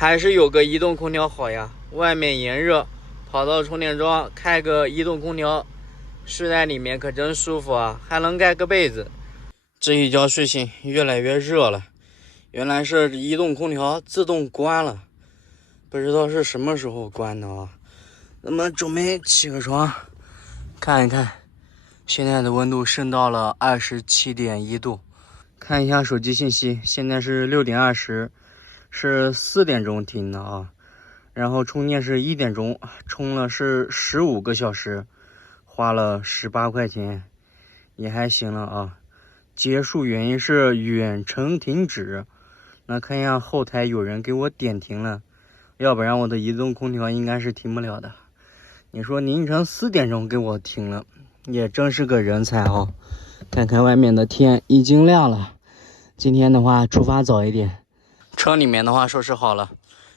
还是有个移动空调好呀。外面炎热，跑到充电桩开个移动空调，睡在里面可真舒服啊，还能盖个被子。这一觉睡醒越来越热了，原来是移动空调自动关了，不知道是什么时候关的啊。那么准备起个床看一看，现在的温度升到了27.1度。看一下手机信息，现在是6点20，是4点钟停的啊。然后充电是1点钟，充了是15个小时，花了18块钱，也还行了啊。结束原因是远程停止，那看一下后台有人给我点停了，要不然我的移动空调应该是停不了的。你说凌晨4点钟给我停了，也真是个人才啊。看看外面的天已经亮了，今天的话出发早一点。车里面的话收拾好了，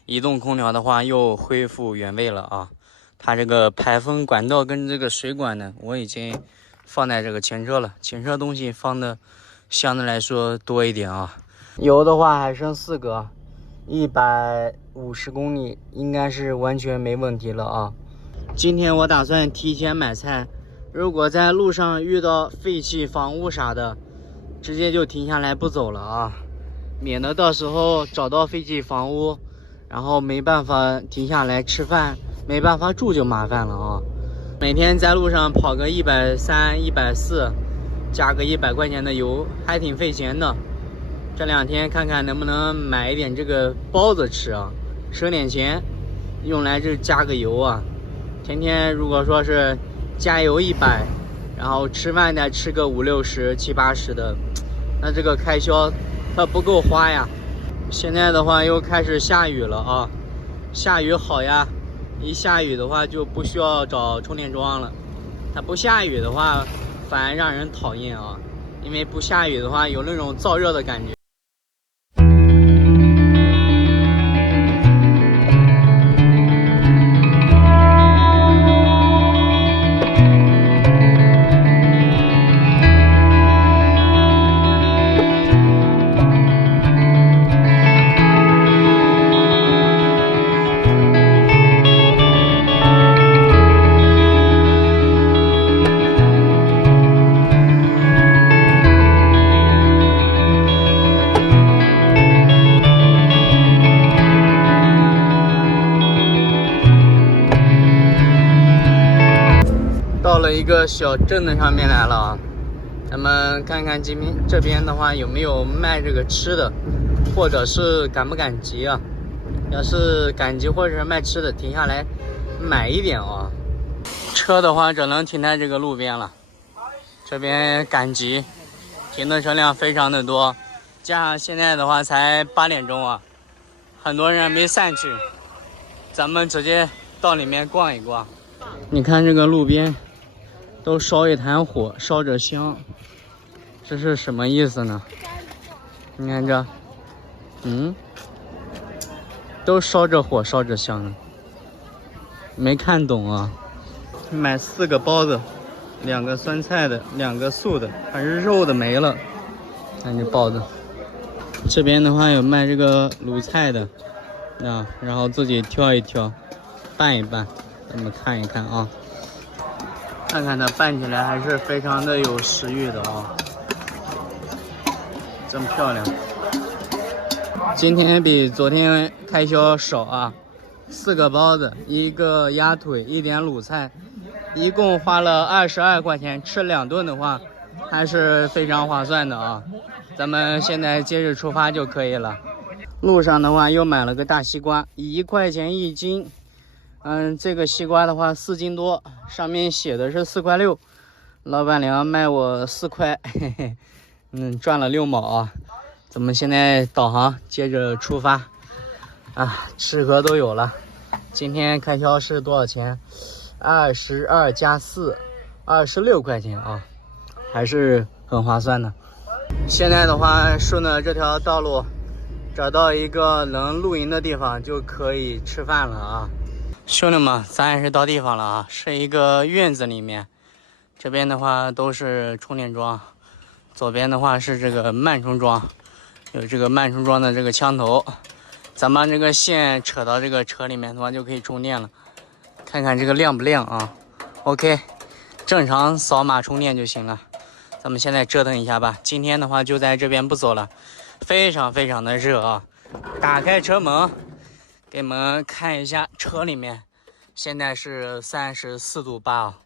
移动空调的话又恢复原位了啊。它这个排风管道跟这个水管呢，我已经放在这个前车了，前车东西放的相对来说多一点啊。油的话还剩4个，150公里应该是完全没问题了啊。今天我打算提前买菜，如果在路上遇到废弃房屋啥的，直接就停下来不走了啊，免得到时候找到废弃房屋，然后没办法停下来吃饭，没办法住就麻烦了啊。每天在路上跑个130、140，加个100块钱的油，还挺费钱的。这2天看看能不能买一点这个包子吃啊，省点钱，用来这加个油啊。天天如果说是加油100，然后吃饭再吃个50、60、70、80的，那这个开销它不够花呀。现在的话又开始下雨了啊，下雨好呀，一下雨的话就不需要找充电桩了。它不下雨的话反而让人讨厌啊，因为不下雨的话有那种燥热的感觉。到了一个小镇的上面来了啊，咱们看看这边的话有没有卖这个吃的，或者是赶不赶集啊？要是赶集或者是卖吃的，停下来买一点啊。车的话只能停在这个路边了，这边赶集，停的车辆非常的多，加上现在的话才8点钟啊，很多人没散去，咱们直接到里面逛一逛。你看这个路边都烧一坛火，烧着香，这是什么意思呢？你看这，都烧着火，烧着香呢，没看懂啊。买4个包子，2个酸菜的，2个素的，还是肉的没了。看这包子，这边的话有卖这个卤菜的啊，然后自己挑一挑，拌一拌，咱们看一看啊。看看它拌起来还是非常的有食欲的啊，真漂亮。今天比昨天开销少啊，4个包子，1个鸭腿，1点卤菜，一共花了22块钱，吃2顿的话还是非常划算的啊。咱们现在接着出发就可以了。路上的话又买了个大西瓜，1块钱1斤。这个西瓜的话4斤多，上面写的是4块6，老板娘卖我4块，嘿嘿，赚了6毛啊。咱们现在导航接着出发啊，吃喝都有了。今天开销是多少钱？22加4， 26块钱啊，还是很划算的。现在的话顺着这条道路找到一个能露营的地方就可以吃饭了啊。兄弟们，咱也是到地方了啊，是一个院子里面，这边的话都是充电桩，左边的话是这个慢充桩，有这个慢充桩的这个枪头，咱们这个线扯到这个车里面的话，就可以充电了。看看这个亮不亮啊 ？OK， 正常扫码充电就行了。咱们现在折腾一下吧。今天的话就在这边不走了，非常非常的热啊！打开车门，给你们看一下车里面，现在是34.8度啊，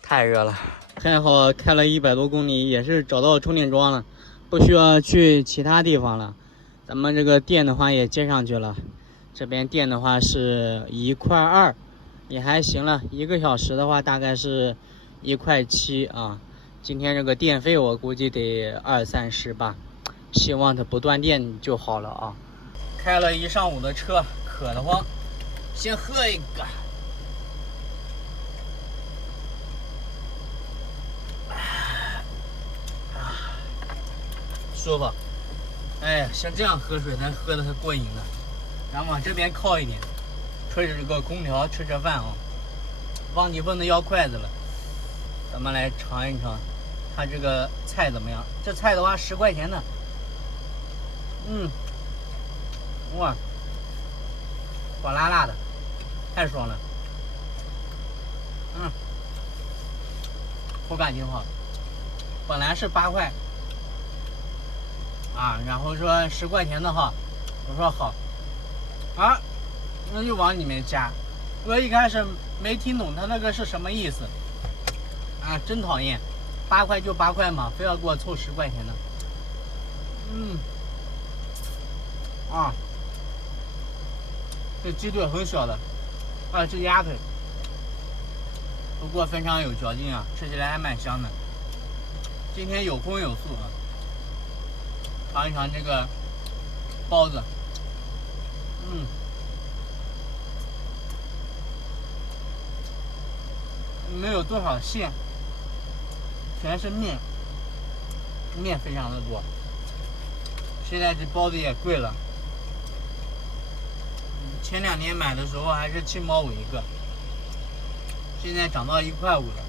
太热了。还好开了100多公里，也是找到充电桩了，不需要去其他地方了。咱们这个电的话也接上去了，这边电的话是1.2块，也还行了。1个小时的话大概是1.7块啊。今天这个电费我估计得20-30吧，希望它不断电就好了啊。开了一上午的车，渴得慌，先喝一个。舒服。哎呀，像这样喝水咱喝的还过瘾呢。咱往这边靠一点，吹着这个空调吃着饭啊。忘记问他要筷子了，咱们来尝一尝，它这个菜怎么样？这菜的话10块钱呢。哇，火辣辣的，太爽了。口感挺好。本来是8块。然后说10块钱的话，我说好，那就往里面加。我一开始没听懂他那个是什么意思，真讨厌，8块就8块嘛，非要给我凑10块钱的。这鸡腿很小的，是鸭腿，不过非常有嚼劲啊，吃起来还蛮香的。今天有荤有素啊。尝一尝这个包子，没有多少馅，全是面，面非常的多。现在这包子也贵了，前2年买的时候还是7毛5一个，现在涨到1.5块了。